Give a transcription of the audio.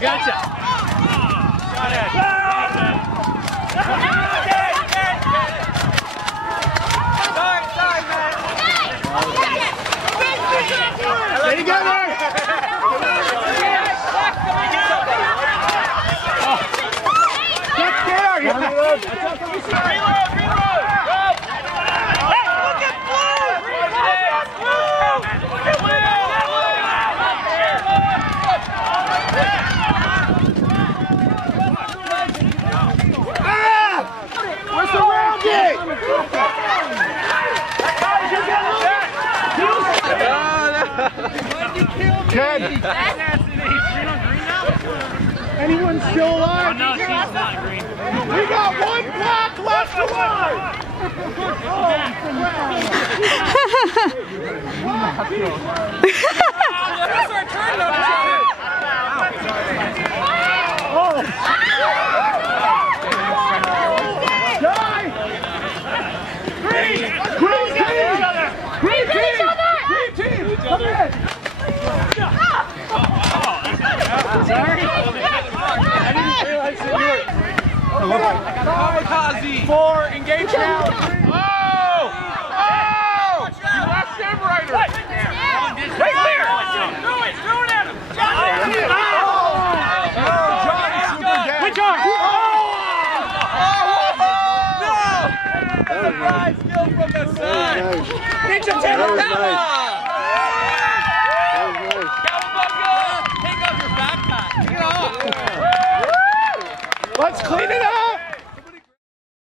Gotcha. Sorry, man. Stay together. Get there. Reload. Anyone still alive? Oh, no, she's not green. We got one block left alive! That's our turn, though. Die! Green! Green team! Green team! Green team! Come in! Sorry? I didn't realize that you were... Kamikaze. 4, engage now! Oh! You lost Sam Ryder. Right there. Right there. Throw it at him. Johnny's super dead. Which arm? No! That's a prize kill from the side. Ninja Tail, come on! Cowabunga! Take off your backpack. Get off. Let's clean it up!